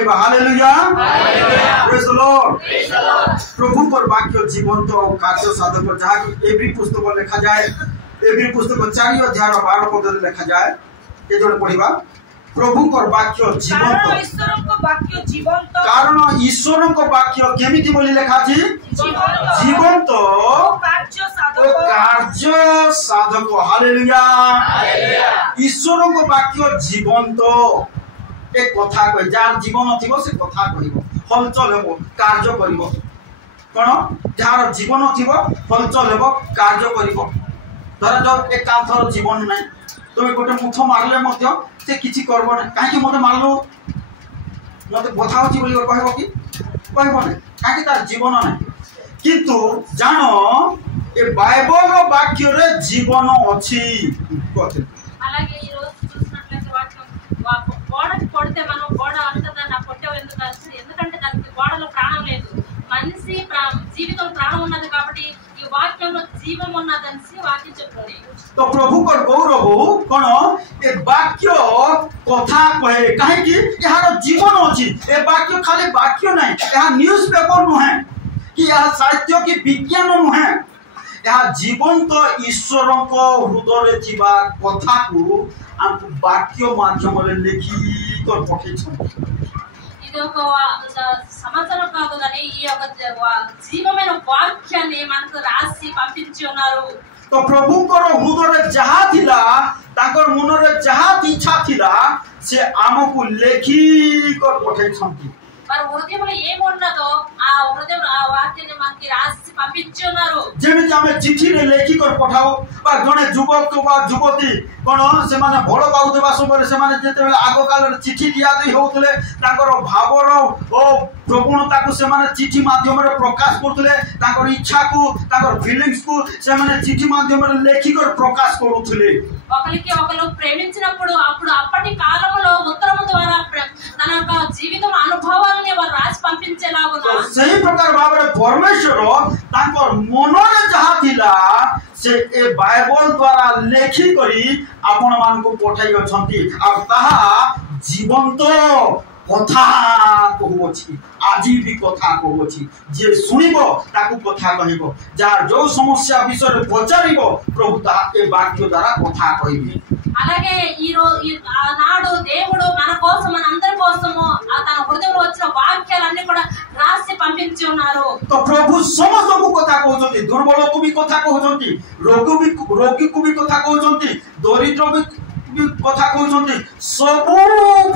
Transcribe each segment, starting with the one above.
कहबा hallelujah praise the Lord. प्रभु पर वाक्य जीवंत और कार्य साधक जहाँ की एवरी पुस्तक लिखा जाए एवरी पुस्तक 4 अध्याय 12 पद लिखा जाए ये जोड़े पढ़िबा प्रभु को वाक्य जीवंत कारण ईश्वर को वाक्य केमिति बोली लिखा छी जीवंत कार्य साधक हालेलुया ईश्वर को वाक्य जीवंत एक कथा कह जार जीवन थिबो से कथा कहबो हलचल हेबो कार्य करिवो कोन जार जीवन थिबो हलचल हेबो कार्य करिवो धर जो एक कांथर जीवन नै तुम गोटे मुथ मारले मध्य से किछि करबो नै काहे कि मते मारलो मते बथा होची बोली कहबो कि कहबो नै काहे कि तार जीवन नै किंतु जानो ए बाइबल रो वाक्य रे जीवन अछि कहते అలాగే ఈ రోజు చూసినట్లయితే వాక్యం గోడకి కొడితే మనం గోడ అంటదా నా కొట్టే ఎందుకంటే దానికి గోడలో ప్రాణం లేదు మనిషి జీవితం ప్రాణం ఉన్నది కాబట్టి ఈ వాక్యంలో జీవం ఉన్నదని వాక్యం చెప్తుంది तो प्रभु को गौरव कोन ए वाक्य कथा कहे काहे कि यार जीवन अछि ए वाक्य खाली वाक्य नै यह न्यूज़ पेपर न है कि यह साहित्य की विज्ञान न है यह जीवंत ईश्वर को हृदय थिबा कथा को हम वाक्य माध्यम रे लिखि कर पठै छ ఇది ఒక సమాచారం కాదు కానీ ఈ యొక్క జీవమైన వాక్యాన్ని మనకు రాసి పంపించి ఉన్నారు तो प्रभु को हृदय जहा थिला ताकर मन रे जहा इच्छा थिला से आमको लेखी कर पठै छथि पर हृदयలో ఏమున్నదో ఆ హృదయం ఆ వాక్యాన్ని మనకి రాసి పంపించి ఉన్నారు जेमिति हमें चिठी रे लेखी कर पठाओ बा जने युवक बा युवती कोन से माने भलो पाउतबा समय से माने जेते बेला आगो काल चिठी दिया दे होतले ताकर भावर ओ प्रवणता को से माने चिठी माध्यम रे प्रकाश करतले ताकर इच्छा को ताकर फीलिंग्स को से माने चिठी माध्यम रे लेखी कर प्रकाश करूतले ఒకరికి ఒకరు ప్రేమించినప్పుడు అప్పుడు అప్పటి కాలంలో ఉత్తరము ద్వారా తన యొక్క జీవితం అనుభవాలను వారు రాసి పంపించేలాగునా सही प्रकार भाबरे परमेश्वर ताकर मन रे जहा थिला से ए बाइबल द्वारा लेखी करी आपण मान को पठाई अछंती आ ताहा जीवंत कथा कहउछि आजी भी कथा कहउछि जे सुनिबो ताकू कथा कहिबो जार जो समस्या विषय रे पचारिबो प्रभु ता ए वाक्य द्वारा कथा कहिबी అలాగే ఈ నాడు దేవుడు మన కోసం మన అందరి కోసము తన హృదయంలో వచ్చిన వాక్యాలన్నీ కూడా రాసి పంపించి ఉన్నారు तो प्रभु समस्त को कथा कहउछंती दुर्बल को भी कथा कहउछंती रोगी को भी कथा कहउछंती दरिद्र भी कथा कहउछंती सब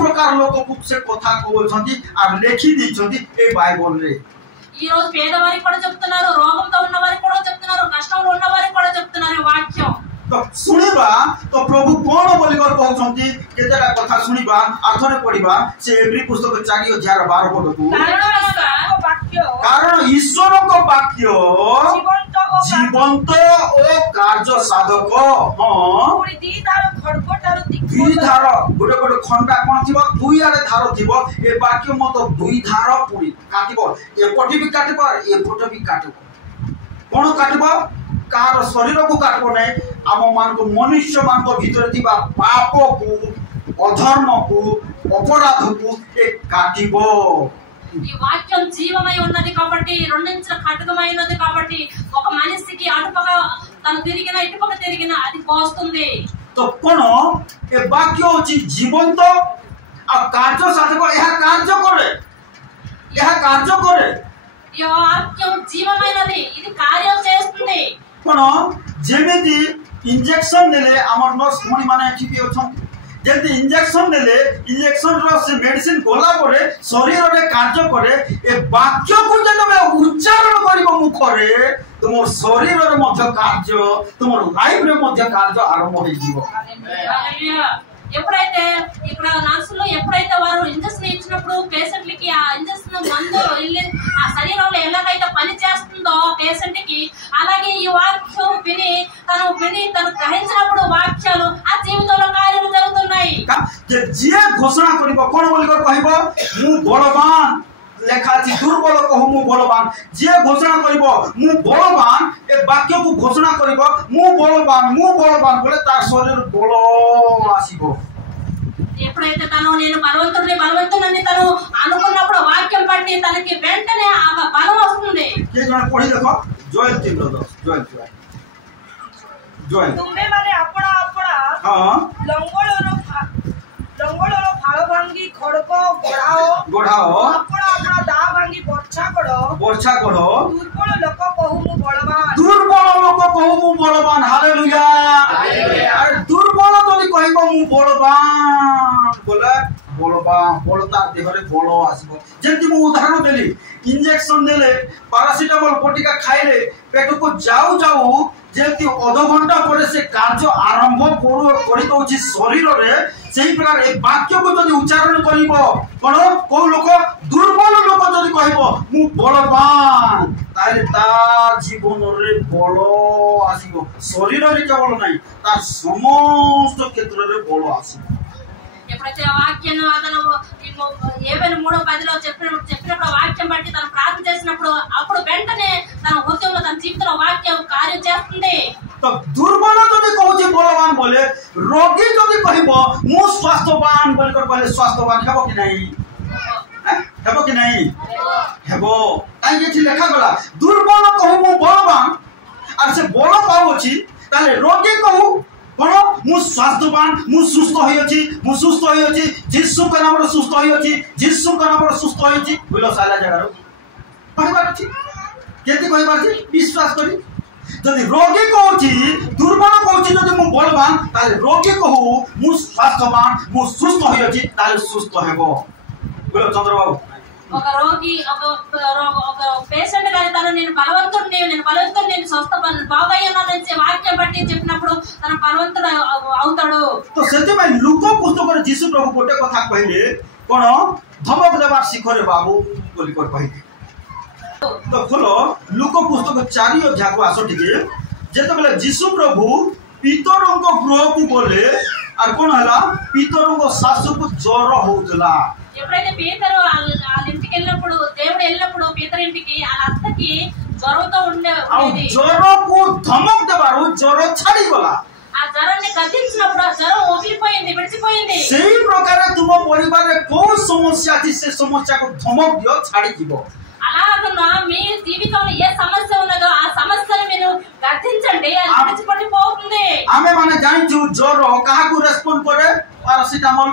प्रकार लोक को से कथा कहउछंती आ लेखि दैछंती ए बाइबल रे ఈ రోజు పేదవారికి కూడా చెప్తున్నారు రోగంతో ఉన్న వారికి కూడా చెప్తున్నారు కష్టంలో ఉన్న వారికి కూడా చెప్తున్నారు ఈ వాక్యం तो सुनिबा तो प्रभु कोन बोली कर कहउछंती केतेटा कथा सुनिबा आथरे पढिबा से एवरी पुस्तक 4 अध्याय 12 पद को कारण ईश्वर को वाक्य जीवंत ओ कार्य साधक हां दुई धार गोटे गोटे खंडा कोन थिबो दुई आरे धार थिबो ए वाक्य मत दुई धार पुरी काटिबो ए पटी भी काटिबो ए फोटो भी काटिबो कोन काटिबो कार शरीर को काटबो नै आम मान को मनुष्य मान को भीतर थिबा पाप को अधर्म को अपराध को एक काटिबो ఈ వాక్యం జీవమై ఉన్నది కాబట్టి రెండించిన ఖడ్గమై ఉన్నది కాబట్టి ఒక మనిషికి అటుపక్క తను తిరిగిన ఇటుపక్క తిరిగిన అది కోస్తుంది तो कोन ए वाक्य होची जीवंत आ कार्य साधक यह कार्य करे ఈ వాక్యం జీవమైనది ఇది కార్యం చేస్తుంది कोन जेमिति इंजेक्शन देले हमर नर्स मणि माने ठीक होछन जेति इंजेक्शन देले इंजेक्शन रो से मेडिसिन गोला परे शरीर रे कार्य करे ए वाक्य को जब उच्चारण करिबो मुख रे तुमर शरीर रे मध्य कार्य तुमर लाइफ रे मध्य कार्य आरंभ होई जीवो హల్లెలూయా ఎప్పుడైతే ఇక్కడ నర్సులు ఎప్పుడైతే వారు ఇంజెక్షన్ ఇచ్చినప్పుడు పేషెంట్ కి ఆ ఇంజెక్షన్ మందు వెళ్ళి ఆ శరీరంలో ఎలాగైతే పని చేస్తుందో పేషెంట్ కి అలాగే ఈ వాక్యం విని తను గ్రహించినప్పుడు వాక్యాలు ఆ జీవితంలో కార్యాలు జరుగుతున్నాయి जे जे घोषणा करिबो कोन बोली कर कहबो मु बलवान लेखा छी दुर्बल कहू मु बलवान जे घोषणा करिबो मु बलवान ए वाक्य को घोषणा करिबो मु बलवान बोले तार शरीर बल आसीबो ఎప్పుడైతే తను నేను బలవంతుడిని తను ये जन पढ़ी देखो जोएल 3:10 जोएल तुम्हें माने अपना अपना हाँ लंगोड़ो फाड़ भांगी खड़को गोढ़ाओ अपना अपना दा भांगी वर्षा करो दुर्बल लोक कहू मु बलवान हालेलुया अरे दुर्बल जदि कहब मु बलवान बोले बलता देहरे बल आसब जेमती मु उदाहरण देली इंजेक्शन देले पैरासिटामोल बटिका खाइले पेट को जाऊ जाऊ जेमती अध घंटा पर से कार्य आरंभ करी दउछि शरीर रे सेही प्रकार एक वाक्य को जदि उच्चारण करिवो कोन को लोक दुर्बल लोक जदि कहब मु बलवान ताले ता जीवन रे बल आसीबो शरीर रे केवल नाही ता समस्त क्षेत्र रे बल आसीबो ఎప్పుడైతే వాక్యాన్ని అతను ఏవైనా 3:10లో చెప్పినప్పుడు వాక్యం బట్టి తను ప్రార్థన చేసినప్పుడు అప్పుడు వెంటనే తన హృదయంలో తన జీవితంలో వాక్యం కార్యం చేస్తుంది. तो दुर्बल जदि कहूछि बलवान बोले रोगी जदि कहबो मु स्वास्थ्यवान बोलकर बोले स्वास्थ्यवान हेबो कि नहीं हेबो कि नहीं हेबो ताई जे लेखा गला दुर्बल कहू मु बलवान और से बल पाउ अछि ताले रोगी कहू कोन मु स्वास्थ्यवान मु सुस्थ होई अछि यीशु के नाम रे सुस्थ होई अछि यीशु के नाम रे सुस्थ होई अछि बोलो साला जगह रो कहबार अछि केति कहबार अछि विश्वास करी जदि रोगी कहूछि दुर्बल कहूछि जदि मु बलवान ताले रोगी कहू मु स्वास्थ्यवान मु सुस्थ होई अछि ताले सुस्थ हेबो बोलो चंद्र बाबू ఒక రోగి ఒక పేషెంట్ గారి తను నేను బలవంతుడిని స్వస్థ బాగయ్యానని వాక్యం బట్టి చెప్పినప్పుడు తన బలవంతుడు అవుతాడు. तो सेते में लूक पुस्तक रे यीशु प्रभु गोटे कथा कहले कोन धमक देबार शिखरे बाबू बोली कर कहले तो खोलो लूक पुस्तक 4 अध्याय को आसो ठीक जेते बेले यीशु प्रभु पितरों को गृह को बोले और कोन हला पितरों को सासु को ज्वर होतला ఎప్పుడైతే పీతరు వాళ్ళ ఇంటికి వెళ్ళినప్పుడు దేవుడు వెళ్ళినప్పుడు పీతరు ఇంటికి వాళ్ళ అత్తకి జ్వరంతో ఉండేది జ్వరకు ధమక్ దేబారు జ్వర छाड़ी गला ఆ జ్వరాన్ని గద్దించినప్పుడు ఆ జ్వరం వదిలిపోయింది విడిచిపోయింది. सेही प्रकार तुम परिवार रे कोन समस्या थी से समस्या को धमक दियो छाड़ी जीवो అలాగనా మీ జీవితంలో ఏ సమస్య ఉన్నదో ఆ సమస్యను మీరు గద్దించండి అది విడిచిపోతుంది. आमे माने जानिछु ज्वर काहा को रेस्पोंड करे पैरासिटामोल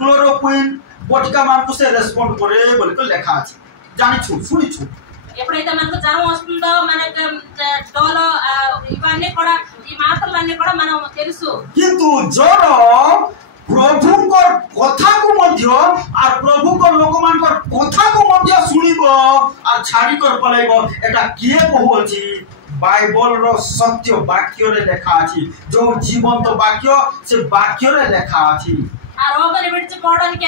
क्लोरोक्विन बटिका मान को से रेस्पोंड करे बोल के लिखा अछि जानिछु सुनिछु ఎప్పుడైతే మనకు జ్వరం వస్తుందో మనకు డోలో ఇవన్నీ కూడా ఈ మాత్రలన్నీ కూడా మనం తెలుసు किंतु ज्वर प्रभुकर कथा को मध्य और प्रभुकर लोक मानकर कथा को मध्य सुनिबो और छाड़ी कर पलाइबो एटा किए कहू अछि बाइबल रो सत्य वाक्य रे लिखा अछि जो जीवंत वाक्य से वाक्य रे लिखा अछि ఆ రోగాన్ని విడిచిపోవడానికి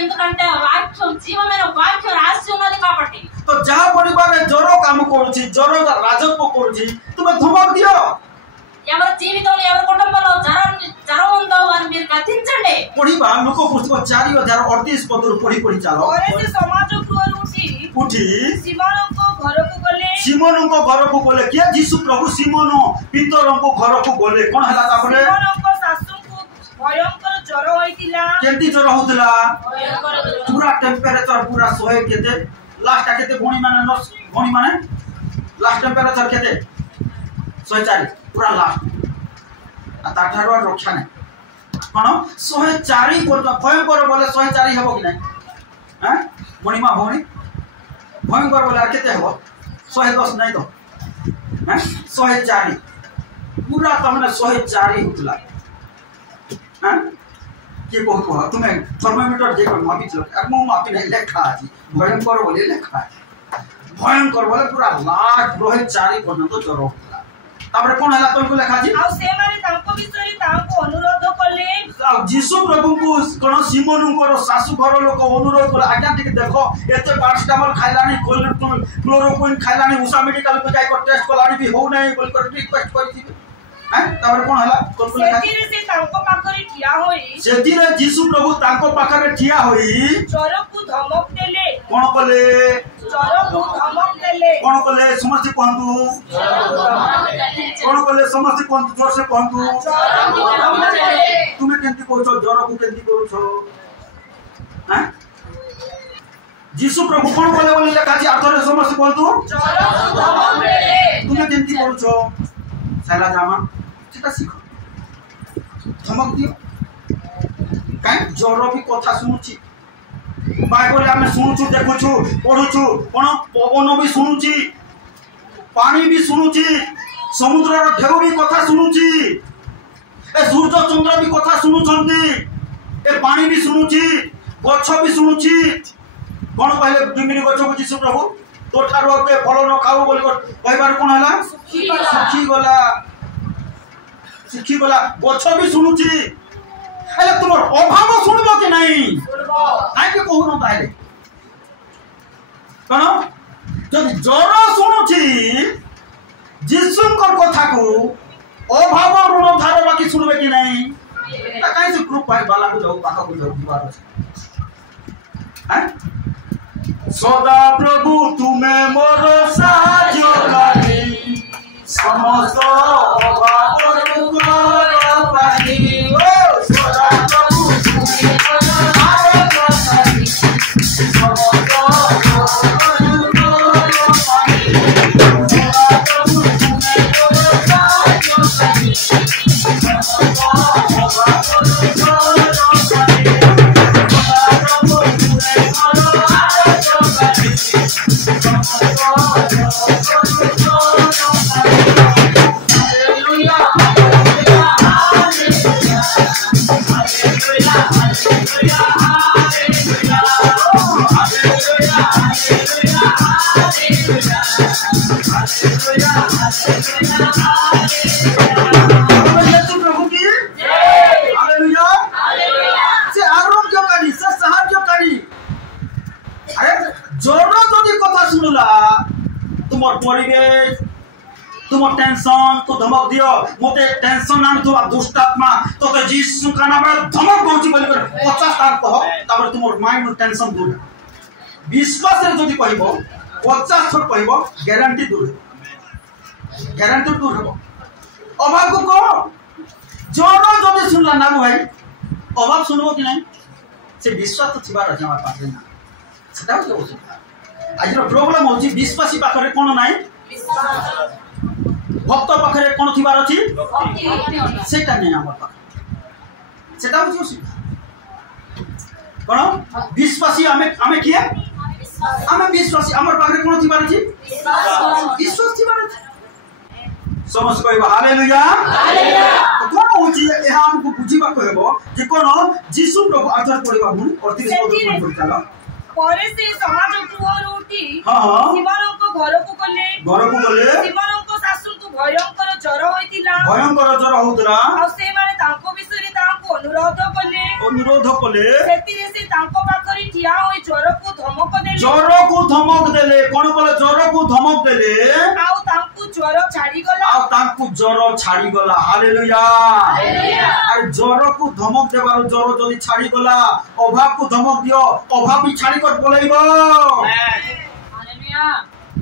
ఎందుకంటే వాక్యం జీవమైన వాక్యం రాసి ఉన్నది కాబట్టి. तो जहाँ परिवार रे ज्वर काम करूछि ज्वर राजत्व करूछि तुम धमक दियो ఎవరి జీవితంలో ఎవరి కుటుంబంలో జ్వరం ఉందో వారిని మీరు గద్దించండి. पढ़िबा लोक पुस्तक 4:38 पद रो पढ़ी चालो और से समाज गृह उठी सिमोन को घर को गले के यीशु प्रभु सिमोन पितरों को घर को गले कोन हला तापरे सिमोन को सासु को भयंकर ज्वर होइतिला केंती ज्वर होतला पूरा टेंपरेचर पूरा 100 केते लास्ट केते भणी माने लास्ट टेंपरेचर केते 104 पूरा लास्ट ताठारो रक्षा नै कोन 104 को भयंकर बोले 104 हेबो कि नै हैं मणिमा भणी भयंकर बोले केते हेबो 110 नै तो हैं 104 पूरा तमने 104 होतला हैं के को तुम्हें थर्मोमीटर जे को मापी चलो मु मापी नहीं लेखा अछि भयंकर बोले लेखा भयंकर बोले पूरा लाख रोहे 4 पर्यंत ज्वर होतला तापर कोन हला तोल को लेखा अछि आ से माने तांको विषय तांको अनुरोध करले यीशु प्रभु को कोन सिमोन को सासु घर लोक अनुरोध कर आज्ञा ठीक देखो एते पैरासिटामोल खाइलानी क्लोरोक्विन खाइलानी उषा मेडिकल को जाई को टेस्ट कोलानी भी हो नहीं बोल कर रिक्वेस्ट करी हैं तापर कोन हला तोल को लेखा सेतिरे से तांको पाखरे ठिया होई सेतिरे यीशु प्रभु तांको पाखरे ठिया होई ज्वर को धमक देले कोन कोले ज्वर को धमक देले कोन कोले समस्त कहंतु कोन कोले समस्त कहंतु जोर से कहंतु तुम्हें केंती कहछो ज्वर को केंती कहछो हैं जीशु प्रभु कौन बोले बोले लिखा अछि आथरे समस्त बोल तू तुमे जेंती बोलछो साला जामा सेटा सिखो धमक दियो काई जोरो भी कथा सुनुची बाइबल आमे सुनुछु देखुछु पढुछु कोन पवन भी सुनुची पानी भी सुनुची समुद्र रो ढेउ भी कथा सुनुची ए सूर्य चंद्र भी कथा सुनुछंती ए पानी भी सुनुची गछ भी सुनुची कोन कहले डिमिनी गछ को जीशु प्रभु तो ठारो के फल न खाऊ बोली कहबार कोन हला सुखी गला गछ भी सुनुची एले तुमर अभाव सुनबो कि नहीं काई के कहू न ताले कोन जदि जरा सुनुची जीशु कर कथा को अभाव ऋण धार बाकी सुनबे कि नहीं ता काई से ग्रुप भाई वाला को जाऊ पाखा को जाऊ दीवार हैं सदा प्रभु तुम्हें मोर साजोलानी समस्त अभाव दुखर पानी ओ सदा प्रभु तुम्हें मोर साजोलानी समस्त अभाव दुखर पानी सदा प्रभु तुम्हें मोर साजोलानी समस्त अभाव दुखर पानी सदा प्रभु तुम्हें मोर परिवेश तुम टेंशन तो धमक दियो मोते टेंशन आन तो दुष्टात्मा तो के जीसु का नाम धमक पहुंची बोली 50 तार कह तापर तुम माइंड टेंशन दूर विश्वास रे जदी कहबो 50 थर कहबो गारंटी दूर हो अभाव को जोरो जदी सुनला ना भाई अभाव सुनबो कि नहीं से विश्वास तो थिबार जमा पासे ना सेटा हो आज प्रोब्लेम होची विश्वासी पाखरे कोन नाही भक्त पाखरे कोन थिबार अछि सेटा नै हमर पाखरे सेटा होची कोन विश्वासी हमें किया हमें विश्वासी हमर पाखरे कोन थिबार अछि विश्वास थिबार अछि समझ कहबो हालेलुया कोन होची एहा हमको बुझिबा कहबो जे कोन जीसु प्रभु आदर पड़िबा हुन 38 पद पर चला परे से समाज टुवर उठी शिवरंक घर को गले शिवरंक सासु को भयंकर जर होइतिला आ से माने तांको विषय तांको अनुरोध कले सेतिरे से तांको पाखरी ठिया होई जर को धमक देले कोन कले जर को धमक देले आउ तांको जर छाड़ी गला हालेलुया और जर को धमक देबार जर जदी छाड़ी गला अभाव को धमक दियो अभाव भी छाड़ी कर बोलैबो हालेलुया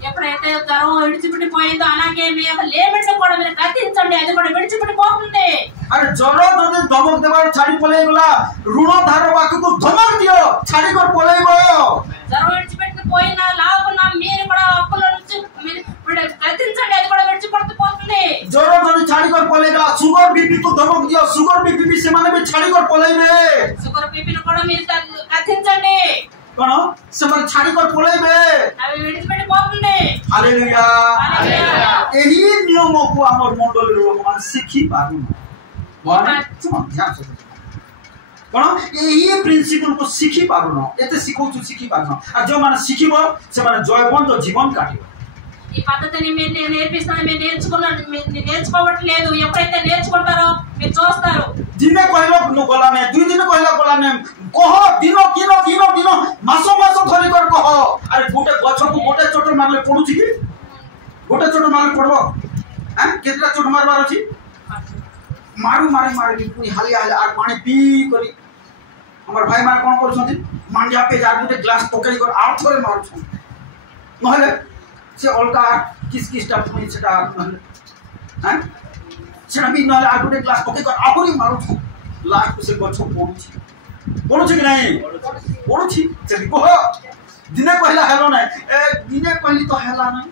ఎప్పుడైతే జరం విడిచిపెట్టిపోయిందో అలాగే మీ యొక్క లేబెట్ కూడా మీరు కత్తించండి అది కూడా విడిచిపెట్టిపోతుంది అరే జ్వరం যদি ধমক দেবার ছাড়ি পলাই গলা ঋণ ধার বাকకు ধমক দিও ছাড়ি কর পলাইবো జరం విడిచిపెట్టిపోయినా లాగున్నా మీరు కూడా అప్పుల నుంచి మీరు కత్తించండి అది కూడా విడిచిపెట్టిపోతుంది జ్వరం যদি ছাড়ি কর পলাই গলা সুগার बीपी को धमक दियो सुगर बीपी भी सेमाने भी छाड़ी कर पलाइबे सुगर बीपी को కూడా మీరు కత్తించండి कोन समय छाड़ी कर पलाइबे अबे विडिचिपेट पोकुंडे हालेलुया एही नियम को हमर मंडल लोक मान सिखी पाबु मन सुन ध्यान से कोन एही प्रिंसिपल को सिखी पाबु न एते सिखौ छु सिखी पाबु आ जो माने सिखिबो से माने जयवंत जीवन काटिबो ఈ పద్ధతిని మీరు నేర్పిస్తాను మీరు నేర్చుకోవట్లేదు ఎప్పుడైతే నేర్చుకుంటారో మీరు చూస్తారు दिने कहलो न गलाने दुई दिन कहलो गलाने कह दिनो किनो दिनो दिनो मासो मासो धरि कर कह अरे गोटे गछ को गोटे चोट मारले पडुची कि गोटे चोट मारले पडबो हैं केतरा चोट मारबार अछि मारू मारी मारी पुनी हाली हाली आर पानी पी करी हमर भाई मार कोन करछथि मांडिया पे जा गोटे ग्लास पकई कर आउ थोरे मारू छ नहले से अलका किस स्टाफ पुनी सेटा नहले हैं सेना भी नहले आ गोटे ग्लास पकई कर आहुरी मारू छ लास्ट से गछ पडुची कि नहीं पडुची से कह दिने कहला हेलो ना दिने कहली तो हेला ना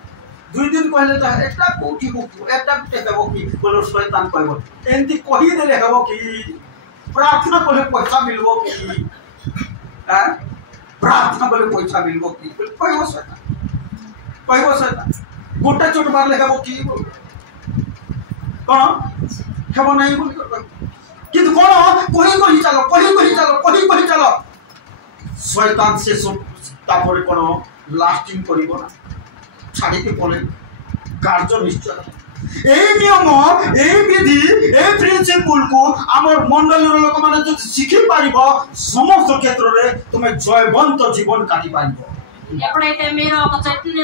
2 दिन कहले तो एटा कोठी हो एटा बिटे हेबो कि बोलो शैतान कहबो एंती कहि देले हेबो कि प्रार्थना कले पैसा मिलबो कि हां प्रार्थना कले पैसा मिलबो कि कहबो शैतान गोटा चोट मारले हेबो कि कोन हेबो नहीं बोल किंतु कोन कहि चलो शैतान से सब तापर कोन लास्टिंग करिवो ना छाड़ी के पले कार्य निश्चय ए नियम ए विधि ए प्रिंसिपल को हमर मंडल लोक माने जो शिखि पारिबो समस्त क्षेत्र रे तुमे जयवंत जीवन काटी पारिबो ఎప్పుడైతే మీరు ఒక చెట్టుని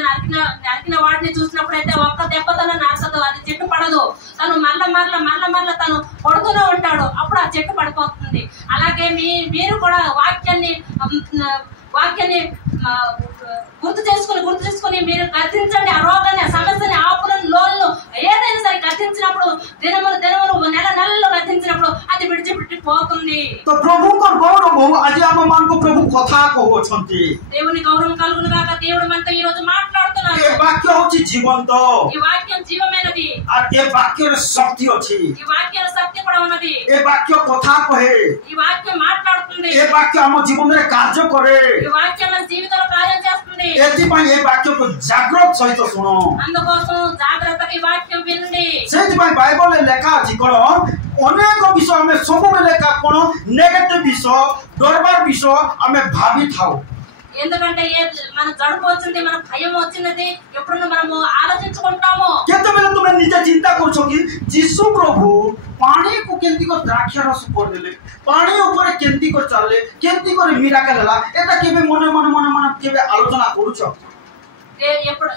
నరికిన వాటిని చూసినప్పుడైతే ఒక్క దెబ్బతోనే నాటదు అది చెట్టు పడదు తను మళ్ళా తను కొడుతూనే ఉంటాడు అప్పుడు ఆ చెట్టు పడిపోతుంది అలాగే మీరు కూడా వాక్యాన్ని గుర్తు చేసుకుని మీరు కథించండి ఆ రోగాన్ని ఆ సమస్యని ఆపులను లోన్లు ఏదైనా సరే కథించినప్పుడు దినములు నెలలు కథించినప్పుడు అది విడిచిపెట్టి పోతుంది దేవుని గౌరవం కలుగును గాక దేవుడు మనతో ఈ రోజు మాట్లాడుతున్నాడు ఈ వాక్యం వచ్చి జీవంత ఈ వాక్యం జీవమైనది ఈ వాక్యର శక్తి ଅଛି ఈ వాక్యର శక్తి కూడా ఉన్నది ఈ వాక్య কথা কহে ఈ వాక్యం మాట్లాడుతుంది ఈ వాక్య ଆମ ଜୀବନରେ କାର୍ଯ୍ୟ କରେ ఈ వాక్యం మన జీవితంలో కార్యం చేస్తుంది ଏଥିପାଇଁ ଏ ବାକ୍ୟକୁ ଜାଗ୍ରତ ସହିତ ଶୁଣ అందుకోసం జాగ్రత్తగా ఈ వాక్యం వినండి ସେଥିପାଇଁ ବାଇବଲରେ ଲେଖା ଅଛି କଣ ଅନେକ ବିଷୟ ଆମେ ସବୁବେଳେ କଣ ନେଗେଟିଭ ବିଷୟ ଡରବାର ବିଷୟ ଆମେ ଭାବିଥାଉ ఎందుకంటే మన జడుపు వచ్చింది మన భయం వచ్చినది ఎప్పుడన్నా మనము ఆలోచించుకుంటాము କେତେବେଳେ ତୁମେ ନିଜେ ଚିନ୍ତା କରୁଛ କି ଯୀଶୁ ପ୍ରଭୁ ପାଣିକୁ କେମିତି କରି ଦ୍ରାକ୍ଷା ରସ କରିଦେଲେ ପାଣି ଉପରେ କେମିତି କରି ଚାଲିଲେ କେମିତି କରି ମିରାକଲ ହେଲା ଏଟା କେବେ ମନେ କେବେ ଆଲୋଚନା କରୁଛ ఎప్పుడు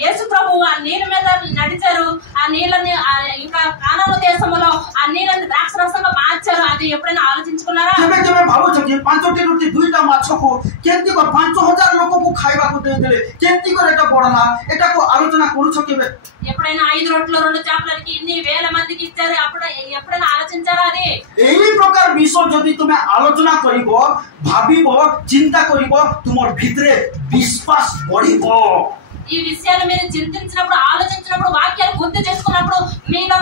యేసు ప్రభు ఆ నీళ్ళ మీద నడిచారు ఆ నీళ్ళని ఇంకా కానాను దేశంలో ఆ నీళ్ళని ద్రాక్ష రసంగా మార్చారు అది ఎప్పుడైనా ఆలోచించుకున్నారా କେବେ ଭାବୁଛ କି 5ଟି ରୁଟି 2ଟା ମାଛକୁ କେମିତି କରି 5000 ଲୋକକୁ ଖାଇବାକୁ ଦେଇଦେଲେ କେମିତି କରି ଏଟା ବଢଲା ଏଟାକୁ ଆଲୋଚନା କରୁଛ କେବେ ఎప్పుడైనా 5 రొట్టెలు 2 చేపలకి ఇన్ని వేల మందికి ఇచ్చారు అప్పుడు ఎప్పుడైనా ఆలోచించారా అది এই প্রকার বিষয় যদি তুমি আলোচনা করিব ভাবিব চিন্তা করিব তোমার ভিতরে বিশ্বাস বড়িব ఈ విషయాలు మీరు చింతించినప్పుడు ఆలోచించినప్పుడు వాక్యాలు గుర్తు చేసుకున్నప్పుడు మీలో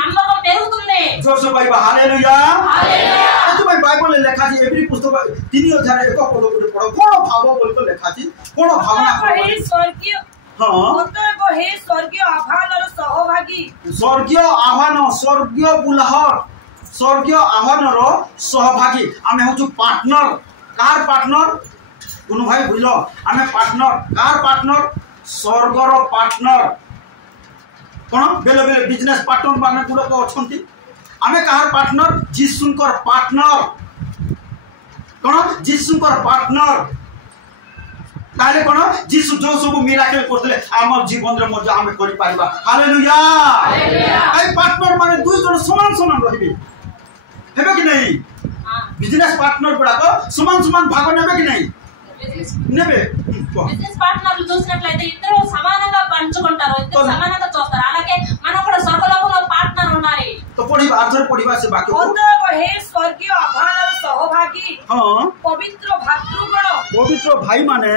నమ్మకం పెరుగుతుంది జోష బైబిల్ హల్లెలూయా హల్లెలూయా এতবাই বাইবেলে লেখা আছে এভরি পুস্তক 3 অধ্যায় এক পদ করে পড়ো কোন ভাব বলতে লেখা আছে কোন ভাবনা করে স্বর্গীয় অতএব হে স্বর্গীয় আহ্বানর সহভাগী স্বর্গীয় বুলাহর স্বর্গীয় আহ্বানর সহভাগী আমি হচ্ছু পার্টনার কার পার্টনার কোন ভাই বুঝলো আমি পার্টনার কার পার্টনার স্বর্গর পার্টনার কোন বেলে বেলে বিজনেস পার্টনার মানে গুলো অছন্তি আমি কার পার্টনার যিশুঙ্কর পার্টনার কোন যিশুঙ্কর পার্টনার তাহলে কোন যিশু जो सब मिराकल करथले हमर जीवन रे मजा हम करि पारिबा हालेलुया हालेलुया এই পার্টনার মানে দুই জন সমান সমান রহিবে হেবে কি নাই বিজনেস পার্টনার গুড়া তো সমান সমান ভাগ নেবে কি নাই নেবে బిజినెస్ పార్ట్నర్లు చూసినట్లయితే ఇద్దరు సమానంగా పంచుకుంటారు ఇద్దరు సమానంగా చూస్తారు అలాగే మనం కూడా స్వర్గలోకంలో పార్ట్నర్ ఉండాలి तो पढ़िबा आधर पढ़िबा से बाकी অতএব হে স্বর্গীয় আহ্বানর সহভাগী পবিত্র ভাতৃগণ পবিত্র ভাই মানে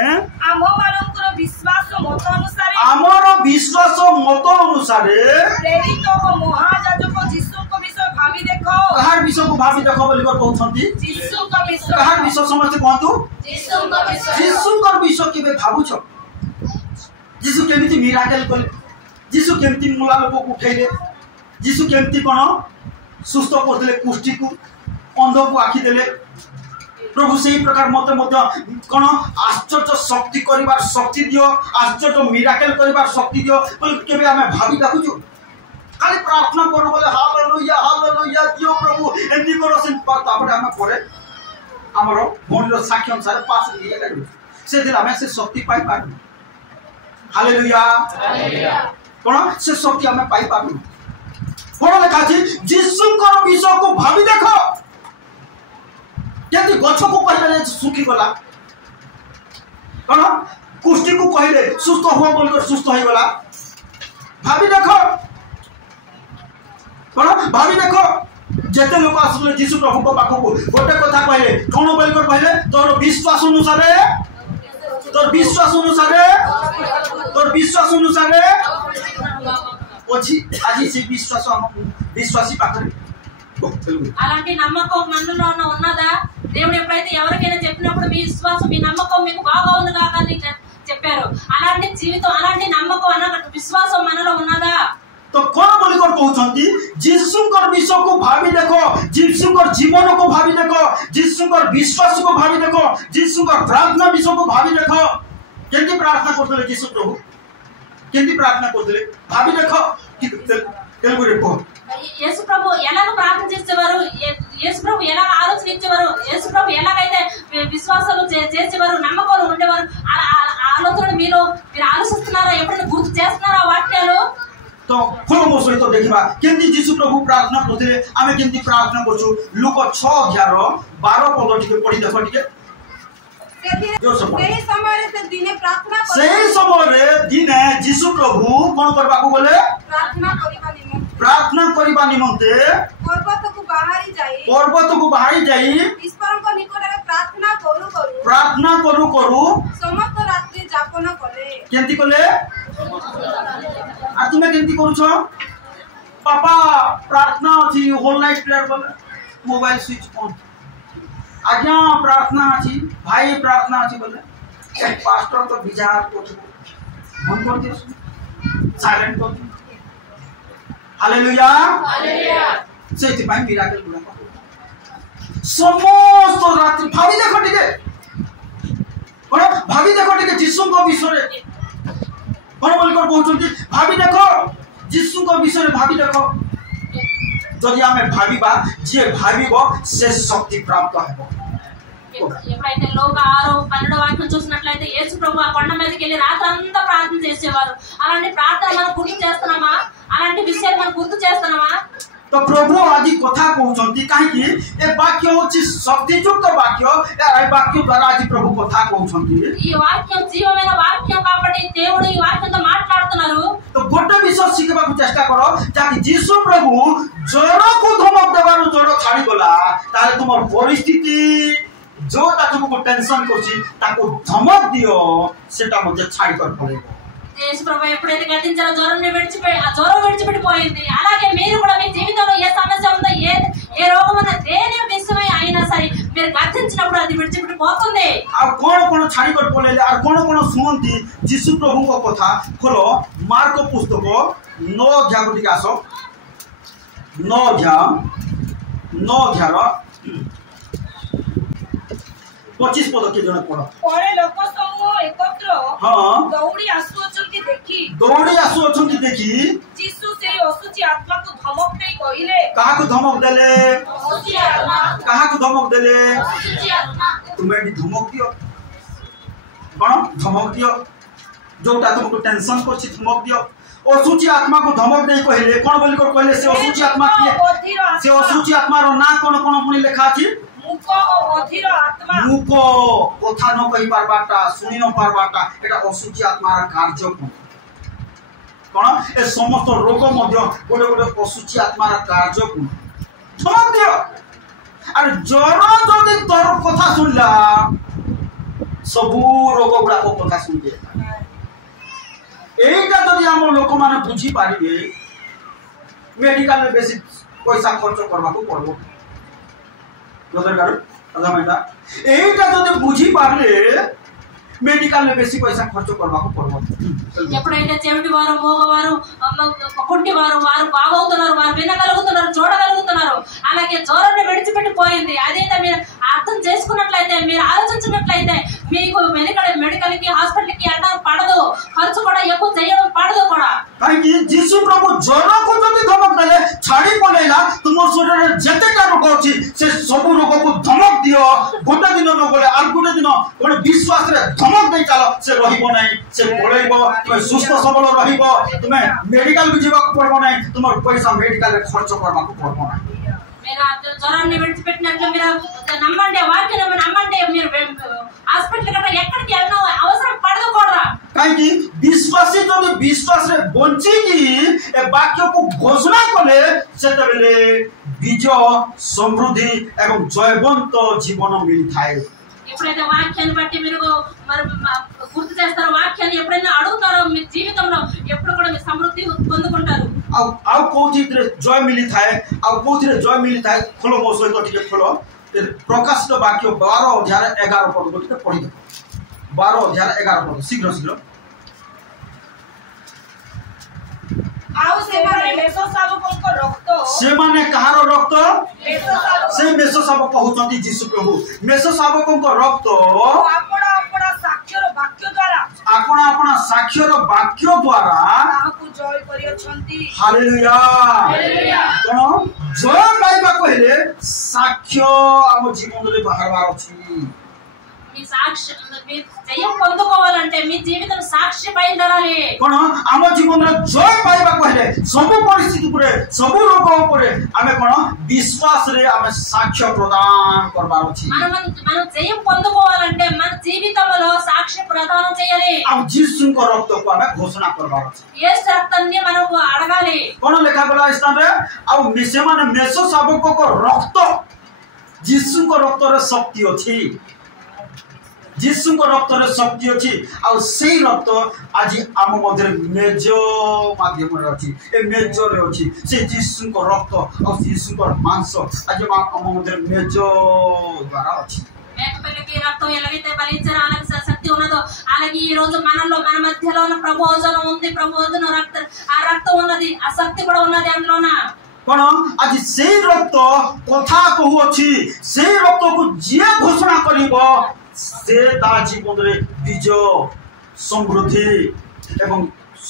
আমমানଙ୍କର বিশ্বাস মত অনুসারে ଆମର ବିଶ୍ୱାସ ମତ ଅନୁସାରେ ପ୍ରେରିତ ଓ ମହାଯାଜକ ଯୀଶୁଙ୍କ ବିଷୟ ଭାବି ଦେଖ କାହାର ବିଷୟକୁ ଭାବି ଦେଖ ବୋଲି କହୁଛନ୍ତି ଯୀଶୁଙ୍କ ବିଷୟ କାହାର ବିଷୟ ସମସ୍ତେ କୁହନ୍ତୁ ଯୀଶୁଙ୍କ ବିଷୟ ଯୀଶୁଙ୍କର ବିଷୟ କେବେ ଭାବୁଛ ଯୀଶୁ କେମିତି ମିରାକଲ କଲେ ଯୀଶୁ କେମିତି ମୁଲା ଲୋକକୁ ଉଠେଇଲେ ଯୀଶୁ କେମିତି କଣ ସୁସ୍ଥ କରିଦେଲେ କୁଷ୍ଠିକୁ ଅନ୍ଧକୁ ଆଖି ଦେଲେ प्रभु से ही प्रकार मत कौन आश्चर्य शक्ति करिबार शक्ति दियो आश्चर्य मिराकल करिबार शक्ति दियो केबे हमें भाबी देखुछु खाली प्रार्थना करो बोले हालेलुया दियो प्रभु एंदी करो से तापरे हम परे हमरो भोनिरो साक्ष्य अनुसार पास दिए लागु से दिन हमें से शक्ति पाई पाबु हालेलुया कौन से शक्ति हमें पाई पाबु कोन लेखा छी यीशुଙ୍କର विषय को भाबी देखो यदि गछ को कहले सुखी गला कौन कुष्ठी को कहले सुस्थ हुआ बोलकर सुस्थ हो गला भाभी देखो कौन भाभी देखो जेते लोक आसले यीशु प्रभु को पाखो गोटे कथा कहले कौन बोलकर कहले तोर विश्वास अनुसार तोर तोर विश्वास अनुसार వచ్చి అది సి విశ్వాసి పక్కన అలాంటి నమ్మకం మనలో ఉన్నదా? దేవుడు ఎప్పుడైతే ఎవరికైనా చెప్పినప్పుడు మీ విశ్వాసం మీ నమ్మకం మీకు బాగా ఉంది కాక అని చెప్పారు. అలాంటి జీవితం అలాంటి నమ్మకం అన్నట్టు విశ్వాసం మనలో ఉన్నదా? तो कौन बोलिकर कहउछंती जीसुकर विश्व को भाबी देखो, जीसुकर जीवन को भाबी देखो, जीसुकर विश्वास को भाबी देखो, जीसुकर प्रार्थना विश्व को भाबी देखो. केंती प्रार्थना करतले जीसु प्रभु केंती प्रार्थना करतले भाबी देखो తెలుగు రేపు యేసు ప్రభు ఎలా ప్రార్థన చేసేవారు, యేసు ప్రభు ఎలా ఆలోచించేవారు, యేసు ప్రభు ఎలాగైతే విశ్వాసాలు చేసేవారు, నమ్మకాలు ఉండేవారు. ఆలోచన మీరు ఆలోచిస్తున్నారా? ఎప్పుడైనా గుర్తు చేస్తున్నారా వాక్యాలు? तो कोन मो सहित देखिबा केंती जीसु प्रभु प्रार्थना करथिले आमे केंती प्रार्थना करछु. लूक 6:11-12 पद टिके पढि देखो टिके. सेही समय से दिने प्रार्थना कर सेही समय दिने जीसु प्रभु कोन करबा को बोले प्रार्थना करिबा निमंते पर्वत को बाहरी जाई ईश्वर को निकट रे प्रार्थना करू समस्त रात्रि जापन करे. केंती कोले आ तुमे केंती करू छ? पापा प्रार्थना अछि होल नाइट प्रेयर बोले मोबाइल स्विच ऑन. आज्ञा प्रार्थना अछि भाई प्रार्थना अछि बोले पास्टर तो विचार को बंद कर दियो साइलेंट कर दियो. हालेलुया सेति भाई मिराकल गुडा समस्त रात्रि भाबी देखो टिके भाबी देखो टिके जीसु को विषय रे कोन बोलकर कहउछंती भाबी देखो जीसु को विषय रे भाबी देखो. जदि आमे भाबीबा जे भाबीबो से शक्ति प्राप्त हेबो. ఎప్పుడైతే లోక 6:12 వాక్యం చూసినట్లయితే యేసు ప్రభు ఆ కొండ మీదకి వెళ్ళి రాత్రంతా ప్రార్థన చేసేవారు. అలాంటి ప్రార్థన మనం గుర్తు చేస్తున్నామా? అలాంటి విషయాలు మనం గుర్తు చేస్తున్నామా? तो प्रभु आदि कथा कहउछंती काहे कि ए वाक्य होछि शक्तियुक्त वाक्य. ए वाक्य द्वारा आदि प्रभु कथा कहउछंती. ఈ వాక్యం జీవమైన వాక్యం కాబట్టి దేవుడు ఈ వాక్యంతో మాట్లాడుతున్నారు. तो गोटे विषय शिखबा को चेष्टा करो जाकि जीसु प्रभु जड़ को धमक देबारो जड़ छाड़ी गला ताले तुमर परिस्थिति जोटा तुमको टेंशन करछि ताको धमक दियो सेटा मते छाड़ी कर पड़ेगो. యేసు ప్రభు ఎప్పుడైతే గతించారో జ్వరం విడిచిపెట్టిపోయింది. అలాగే మీరు కూడా మీ జీవితంలో ఏ సమస్య ఉందో ఏ రోగం ఉందో దేని విషయమై అయినా సరే మీరు గతించినప్పుడు అది విడిచిపెట్టిపోతుంది. आ कोन छाड़ी कर पड़ेले आ कोन सुनंती जीसु प्रभु को कथा खोलो मार्क पुस्तक 9 को टिका आसो 9 25 पद के जने पढो. परे लोक समूह एकत्र दौड़ी आसुअछंती देखि जीसु से असुची आत्मा को धमक दे कहिले. काहा को धमक देले? असुची आत्मा. काहा को धमक देले? असुची आत्मा. तुमे भी धमक दियो कोन धमक दियो जोटा तुमको टेंशन करछि धमक दियो. असुची आत्मा को धमक दे कहिले कोन बोली कर कहिले से असुची आत्मा की से असुची आत्मा रो ना कोन पुनी लेखा अछि मुको अधीर आत्मा. मुको कथा न कहि पारबाटा सुनि न पारबाटा एटा असुची आत्मा रा कार्य कोन ए समस्त रोग मध्य गोटे असुची आत्मा रा कार्य कोन धमक दियो. अरे जड़ जदि तोर कथा सुनला सबु रोग गुडा को कथा सुन दे. एटा जदि हम लोक माने बुझी पारिबे मेडिकल में बेसी पैसा खर्च करबा को पड़बो. एटा जदि बुझी पारले मेडिकल में बेसी पैसा खर्च करबा को पड़बो. ఎప్పుడైతే చెవిటి వారు మోగవారు కుంటి వారు బాగవుతున్నారు, వారు వినగలుగుతున్నారు, చూడగలుగుతున్నారు. అలాగే జ్వరాన్ని విడిచిపెట్టిపోయింది. అదేదో మీరు అర్థం చేసుకున్నట్లయితే మీరు ఆలోచించినట్లయితే మీకు మెడికల్ కి హాస్పిటల్ కి వెళ్ళడం పడదు, ఖర్చు కూడా ఎక్కువ చేయడం పడదు కూడా. काहे जीसु प्रभु जड़ को जदि धमक देले छाड़ी पड़ेला तुम शरीर जेतेटा रोग अछि से सब रोग को धमक दियो. गोटे दिन न गले आ गोटे दिन गोटे विश्वास रे धमक दे चलो से रहिबो नै से पळैबो तुम सुस्थ सबल रहिबो. तुम मेडिकल भी जीवा को पड़बो नै तुमर पैसा मेडिकल रे खर्च करबा को पड़बो नै. మీరు జ్వరాన్ని విడిచిపెట్టినట్లు మీరు నమ్మండి, వాక్యం నమ్మండి. మీరు హాస్పిటల్ కట్ట ఎక్కడికి వెళ్ళినా అవసరం పడదు కూడా. काहे विश्वासी जदि विश्वास रे बंची की ए वाक्य को घोषणा कले सेते बेले विजय समृद्धि एवं जयवंत जीवन मिलि थाए. ఎప్పుడైతే వాక్యాన్ని బట్టి మీరు आउ कोथि जय मिली थाए आउ कोथि जय मिली थाए खोलो मो सहित टिके खोलो प्रकाशित वाक्य 12 अध्याय 11 पद को टिके पढि दे 12 अध्याय 11 पद शीघ्र शीघ्र आउ से माने मेसो साबको रक्त से माने कहारो रक्त से मेसो साबक कहउतंती यीशु प्रभु मेसो साबको रक्त आपणा आपणा साक्षर वाक्य द्वारा आपणा आपणा साक्षर वाक्य द्वारा ताहाकु जय करियछंती हालेलुया हालेलुया कोन जय पाइबा कहले साक्ष्य हम जीवन रे बाहरबार अछि మీ సాక్షి మీ జయం పొందుకోవాలంటే మీ జీవితం సాక్షి బయలుదేరాలి कोन हम जीवन रे जय पाइबा कहले सब परिस्थिति पुरे सब रोग पुरे हमें कोन विश्वास रे हमें साक्ष्य प्रदान करबार अछि మనం జయం పొందుకోవాలంటే మన జీవితంలో సాక్ష్య ప్రదానం చేయాలి हम यीशु को रक्त को हमें घोषणा करबार अछि యేసు రక్తాన్ని మనం అడగాలి कोन लेखा गला स्थान रे आ मिसे माने मेसो साबक को रक्त यीशु को रक्त रे शक्ति अछि यीशु को रक्त रे शक्ति अछि आ सेही रक्त आज आम मध्य मेजो माध्यम रे अछि ए मेजो रे अछि से यीशु को रक्त आ यीशु को मांस आज आम मध्य मेजो द्वारा अछि మేకపిల్లకి రక్తం ఎలాగైతే బలించడానికి శక్తి ఉన్నదో అలాగే ఈ రోజు మనలో మన మధ్యలో ఉన్న ప్రబోధనం ఉంది ప్రబోధన రక్తం ఆ రక్తం ఉన్నది ఆ శక్తి కూడా ఉన్నది అందులోన कोन आज सेही रक्त कथा कहू अछि सेही रक्त को जे घोषणा करिवो से ता जीवन रे विजय समृद्धि एवं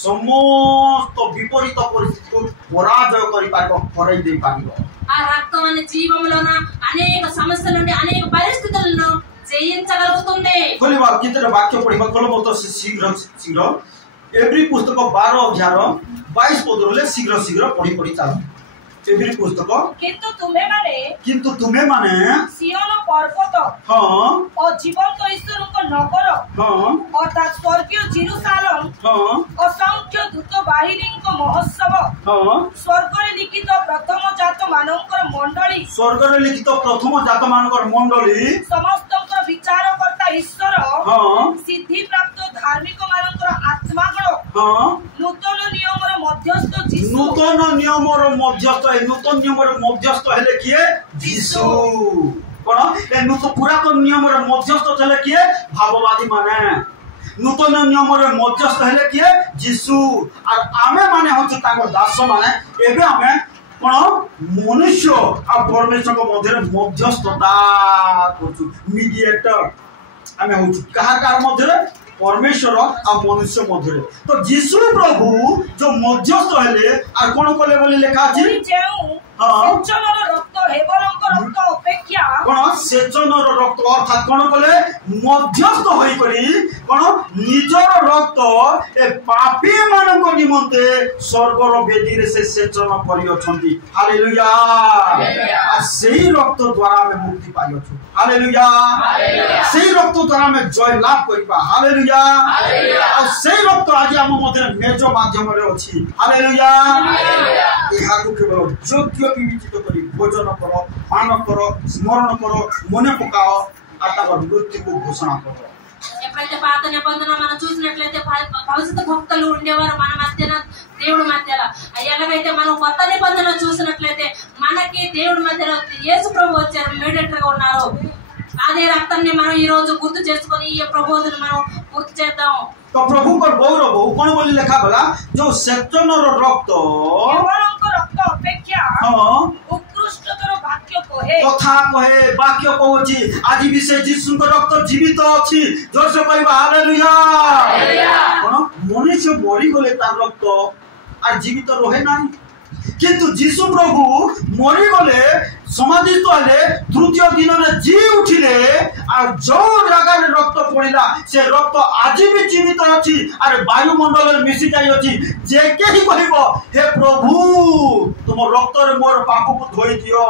समस्त विपरीत परिस्थिति को पराजय करि पारबो हरै दे पारबो ఆ రక్తం అనే జీవంలోన అనేక సమస్యల నుండి అనేక పరిస్థితులను జయించగలుగుతుంది खोलिबा कितने वाक्य पढिबा खोलो तो शीघ्र शीघ्र एवरी पुस्तक 12 अध्याय 22 पद रे शीघ्र शीघ्र पढि पढि चाल एवरी पुस्तक किंतु तुम्हें माने सियोन पर्वत हां और जीवंत ईश्वर को नगर हां अर्थात स्वर्गीय जेरूशलेम हां असंख्य दूत बाहिनी को महोत्सव हां स्वर्ग रे लिखित प्रथम जात मानकर मंडली स्वर्ग रे लिखित प्रथम जात मानकर मंडली समस्त विचारकर्ता ईश्वर हां सिद्धि प्राप्त धार्मिक मानकर आत्मागण हां नूतन नियम रो मध्यस्थ जीसु नूतन नियम रो मध्यस्थ नूतन नियम रो मध्यस्थ हेले किए जीसु कोन ए नूतन पुरातन नियम रो मध्यस्थ हेले किए भाववादी माने नूतन नियम रो मध्यस्थ हेले किए जीसु और आमे माने होछ ताको दास माने एबे आमे कोन मनुष्य आ परमेश्वर को मध्य मध्यस्थता करछु मीडिएटर आमे होछ कहार मध्य परमेश्वर आ मनुष्य मध्य तो यीशु प्रभु जो मध्यस्थ हेले आ कोन कोले बोली लिखा अछि सेचनर रक्त हेबलंक रक्त अपेक्षा कोन सेचनर रक्त अर्थात कोन कोले मध्यस्थ होई करी कोन निजर रक्त ए पापी मानक निमंते स्वर्ग रो वेदी रे से सेचन करी अछंती हालेलुया आ सेही रक्त द्वारा हम मुक्ति पाइ अछु हालेलुया सेही रक्त द्वारा हम जय लाभ करिबा हालेलुया आ सेही रक्त आज हम मध्य मेजो माध्यम रे अछि हालेलुया एहा को केवल योग्य विवेचित करी भोजन करो पान करो स्मरण करो मने पकाओ आतावर मृत्यु को घोषणा करो ఎప్పుడైతే పాత నిబంధన మనం చూసినట్లయితే భవిష్యత్తు భక్తులు ఉండేవారు మన మధ్యన దేవుడి మధ్యలో ఎలాగైతే మనం కొత్త నిబంధన చూసినట్లయితే మనకి దేవుడి మధ్యలో యేసు ప్రభు వచ్చారు మీడియేటర్ గా ఉన్నారు అదే రక్తాన్ని మనం ఈ రోజు గుర్తు చేసుకొని ఈ ప్రబోధన మనం గుర్తు చేద్దాం तो प्रभु को गौरव कोन बोली लिखा गला जो सेचनर रक्त हेबलंक रक्त अपेक्षा हां उत्कृष्टतर वाक्य कहे कथा कहे वाक्य कहूची आज विषय यीशु को रक्त जीवित अछि जोर से कहबा हालेलुया हालेलुया कोन मनुष्य मरि गले तार रक्त आ जीवित रहे नाही किंतु यीशु प्रभु मरि गले समाधि तले तृतीय दिन रे जी उठिले आ जो जगह रे रक्त पड़िला से रक्त आज भी जीवित अछि अरे वायुमंडल रे मिसि जाई अछि जे केही कहबो हे प्रभु तुम रक्त रे मोर पाप को धोई दियो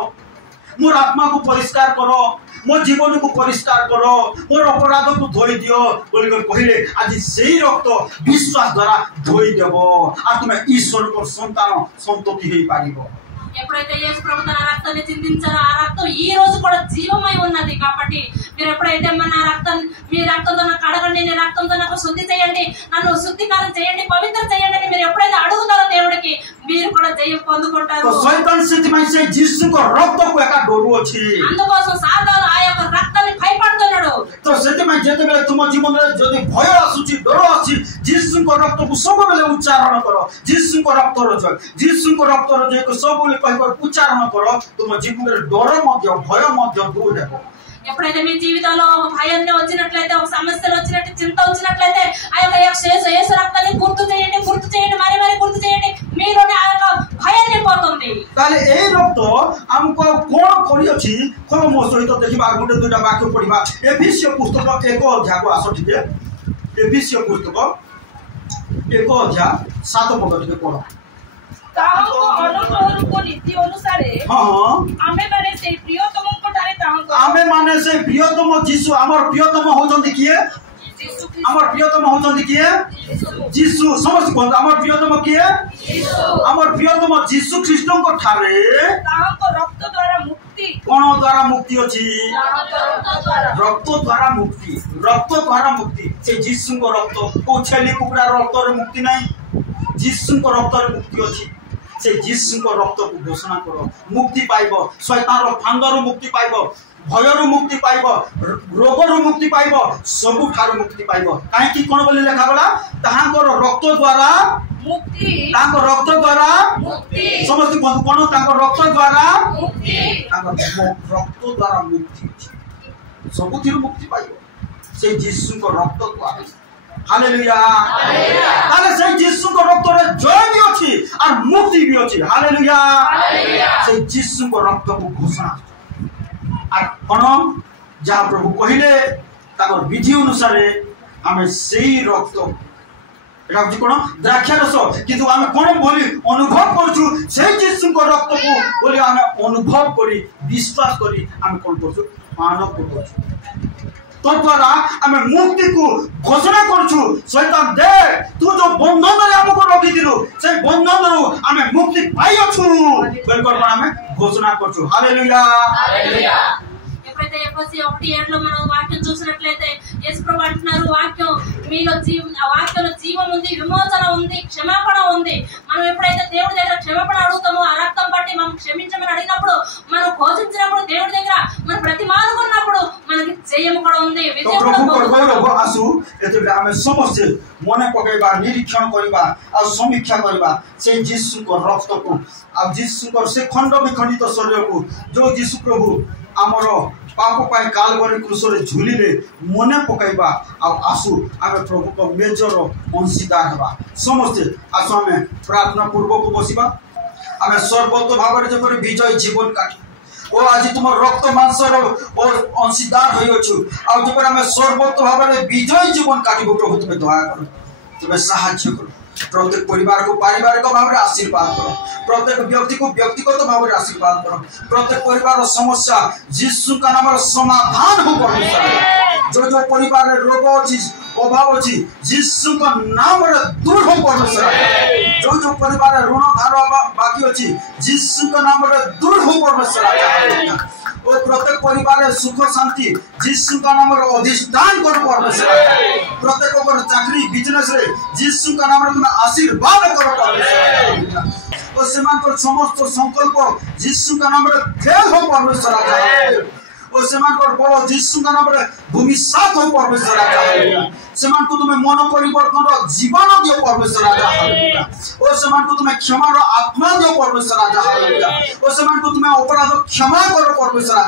मोर आत्मा को परिष्कार करो मोर जीवन को परिष्कार करो मोर अपराध को धोई दियो बोली कर कहले आज सेही रक्त विश्वास द्वारा धोई देबो आ तुम ईश्वर को संतान संतति हेई पारिबो ఎప్పుడైతే యేసు ప్రభు తన రక్తాన్ని చిందించారో ఆ రక్తం ఈ రోజు కూడా జీవమై ఉన్నది కాబట్టి మీరు ఎప్పుడైతే మన రక్తం మీ రక్తంతో నాకు కడగండి నీ రక్తంతో నాకు శుద్ధి చేయండి నన్ను శుద్ధీకరణ చేయండి పవిత్రం చేయండి అని మీరు ఎప్పుడైతే అడుగుతారో దేవుడికి మీరు కూడా జయం పొందుకుంటారు. तो शैतान ସେଥିପାଇଁ ସେ ଯୀଶୁଙ୍କ ରକ୍ତକୁ ଏକା ଡରୁଅଛି। అందుకోసం సాతాను ఆ యొక్క రక్తాన్ని భయపడుతున్నాడు। तो ସେଥିପାଇଁ ଯେତେବେଳେ ତୁମ ଜୀବନରେ ଯଦି ଭୟ ଆସୁଛି ଡର ଆସୁଛି ଯୀଶୁଙ୍କ ରକ୍ତକୁ ସବୁବେଳେ ଉଚ୍ଚାରଣ କର। ଯୀଶୁଙ୍କ ରକ୍ତର ଜୟ, ଯୀଶୁଙ୍କ ରକ୍ତର ଜୟକୁ ସବୁବେଳେ କହିବ ଉଚ୍ଚାରଣ କର। ତୁମ ଜୀବନରେ ଡର ମଧ୍ୟ ଭୟ ମଧ୍ୟ ଦୂର ହେବ। ఎప్పుడైతే మీ జీవితంలో భయాన్ని వచ్చినట్లయితే ఒక సమస్యలు వచ్చినట్టు చింత వచ్చినట్లయితే ఆ యొక్క యేసు రక్తాన్ని గుర్తు చేయండి మరి గుర్తు చేయండి మీలోని ఆ యొక్క భయాన్ని పోతుంది। তাহলে এই রক্ত আমকো কোন করিଅছি কোন মো সহিত দেখিবা গুটে দুটা বাক্য পড়িবা। এফেসীয় পুস্তক 1 অধ্যায় আস ঠিক এফেসীয় পুস্তক 1 অধ্যায় 7 পদ থেকে পড়ো। ତାହାଙ୍କ ଅନୁଗ୍ରହରୂପ ନୀତି ଅନୁସାରେ ଆମେ ମାନେ ସେଇ ପ୍ରିୟତମଙ୍କ ଠାରେ ତାହାଙ୍କ ଆମେ ମାନେ ସେ ପ୍ରିୟତମ ଯୀଶୁ ଆମର ପ୍ରିୟତମ ହଉଛନ୍ତି କିଏ? আমার প্রিয়তম হচ্ছেন কিয়ে? যিশু। সমস্ত বন্ধু আমার প্রিয়তম কিয়ে? আমার প্রিয়তম যিশু খ্রিস্টଙ୍କ ଠାରେ ତାହାଙ୍କ ରକ୍ତ ଦ୍ୱାରା ମୁକ୍ତି। কোন দ্বারা মুক্তি ଅଛି? রক্ত দ্বারা মুক্তি। রক্ত দ্বারা মুক্তি সে যিশুଙ୍କ রক্ত। কোন ଛେଳି କୁକୁଡ଼ା ରକ୍ତରେ ମୁକ୍ତି ନାହିଁ, যিশুଙ୍କ ରକ୍ତରେ ମୁକ୍ତି ଅଛି। ସେ যিশুଙ୍କ ରକ୍ତକୁ ଘୋଷଣା କର, ମୁକ୍ତି ପାଇବ। ଶୈତାନର ଫାନ୍ଦରୁ ମୁକ୍ତି ପାଇବ, ଭୟରୁ ମୁକ୍ତି ପାଇବ, ରୋଗରୁ ମୁକ୍ତି ପାଇବ, ସବୁଠାରୁ ମୁକ୍ତି ପାଇବ। କାହିଁକି କଣ ବୋଲି ଲେଖାଗଲା? ତାହାଙ୍କର ରକ୍ତ ଦ୍ୱାରା ମୁକ୍ତି। ତାଙ୍କ ରକ୍ତ ଦ୍ୱାରା ମୁକ୍ତି। ସମସ୍ତେ କଣ? ତାଙ୍କ ରକ୍ତ ଦ୍ୱାରା ମୁକ୍ତି। ତାଙ୍କ ରକ୍ତ ଦ୍ୱାରା ମୁକ୍ତି ଅଛି। ସବୁଥିରୁ ମୁକ୍ତି ପାଇବ ସେ ଯୀଶୁଙ୍କ ରକ୍ତ ଦ୍ୱାରା। हालेलुया। ताले से यीशु को रक्त रे जय भी अछि और मुक्ति भी अछि। हालेलुया। से यीशु को रक्त को घोषणा और कोन जहाँ प्रभु कहिले ताकर विधि अनुसार हमें सेही रक्त एटा होछि कोन द्राक्षा रस किंतु आमे कोन बोली अनुभव करछु से यीशु को रक्त को बोली आमे अनुभव करी विश्वास करी आमे कोन करछु मानव करछु। तो द्वारा आमे मुक्ति को घोषणा करछु। शैतान दे तू जो बंधन रे हमको रखी दिलु से बंधन रो आमे मुक्ति पाइछु बिल्कुल आमे घोषणा करछु। हालेलुया। हालेलुया। ఎప్పుడైతే ఎఫెసీ 1:7లో మనం వాక్యం చూసినట్లయితే యేసు ప్రభు అంటున్నారు వాక్యం మీలో ఆ వాక్యంలో జీవం ఉంది, విమోచన ఉంది, క్షమాపణ ఉంది। మనం ఎప్పుడైతే దేవుడి దగ్గర క్షమాపణ అడుగుతామో ఆ రక్తం బట్టి మనం క్షమించమని అడిగినప్పుడు మనం ఘోషించినప్పుడు దేవుడి దగ్గర మన ప్రతిమానుకున్నప్పుడు మనకి జయం కూడా ఉంది, విజయం కూడా ఉంది। आसु एतबे आमे समस्त मने पकेबा, निरीक्षण करबा आ समीक्षा करबा से यीशु को रक्त को आ यीशु को से खंड विखंडित शरीर को जो यीशु प्रभु हमरो पाप पाई कालवरी क्रूस रे झुलिले मने पकाइबा। आ आसु आमे प्रभु को मेजर अंशीदार हबा। समस्त आसु आमे प्रार्थना पूर्वक बसिबा। आमे सर्वतो भाବରେ जेपरि विजय जीवन काटी ओ आज तुम रक्त मांसर ओ अंशीदार होइछु आ जेपरि आमे सर्वतो भाବରେ विजय जीवन काटिबो। प्रभु तुमे दया करो, तुमे साहाय्य करो। प्रत्येक परिवार को पारिवारिक भाव में आशीर्वाद करो, प्रत्येक व्यक्ति को व्यक्तिगत भाव में आशीर्वाद करो। प्रत्येक परिवार समस्या यीशु का नाम समाधान हो परमेश्वर। जो जो परिवार में रोग अछि अभाव अछि यीशु का नाम रे दूर हो परमेश्वर। जो जो परिवार में ऋण धार बाकी अछि यीशु का नाम रे दूर हो परमेश्वर। और प्रत्येक परिवार में सुख शांति यीशु का नाम रे अधिष्ठान करो परमेश्वर। प्रत्येक को चाकरी बिजनेस रे यीशु का नाम रे तुम आशीर्वाद करो परमेश्वर। और सेमान को समस्त संकल्प यीशु का नाम रे फेल हो परमेश्वर। और सेमान को बोलो यीशु का नाम रे भूमि साथ हो परमेश्वर। सेमान को तुम्हें मन परिवर्तन रो जीवन दियो परमेश्वर। और सेमान को तुम्हें क्षमा रो आत्मा दियो परमेश्वर। और सेमान को तुम्हें अपराध क्षमा करो परमेश्वर।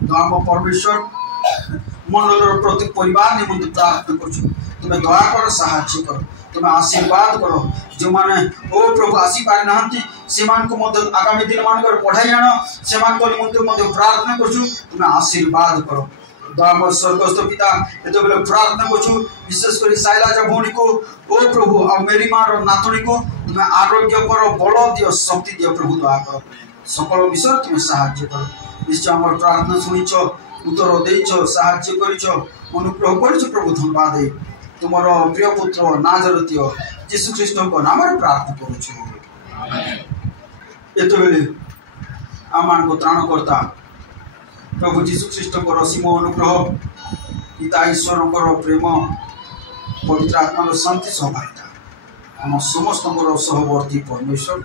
तो हम परमेश्वर मंडल प्रत्येक परिवार निमंत्रण प्रार्थना करछु तुम्हें दया कर साहाय्य करो, तुम्हें आशीर्वाद करो। जो माने ओ प्रभु आसी पारि नाहंती सेमान को मध्य आगामी दिन मान कर पढ़ाई जानो सेमान को निमंत्रण मध्य प्रार्थना करछु तुम्हें आशीर्वाद करो। दयामय स्वर्गस्थ पिता एतो बेले प्रार्थना करछु विशेष करी साइला जभौनी को ओ प्रभु आ मेरी मां रो नातुनी को तुम्हें आरोग्य करो, बल दियो, शक्ति दियो। प्रभु दया करो, सकल विषय तुम्हें साहाय्य करो। निश्चय हमर प्रार्थना सुनिछो, उत्तर देइछो, साहाय्य करिछो, अनुग्रह करिछो। प्रभु धन्यवाद दे तुमर प्रिय पुत्र नाजरतीय यीशु ख्रीष्ट को नाम रे प्रार्थना करूछु। एतो बेले आमान को त्राणकर्ता प्रभु यीशु ख्रीष्ट को असीम अनुग्रह पिता ईश्वर को प्रेम पवित्र आत्मा शांति सहभागिता आम समस्त सहवर्ती परमेश्वर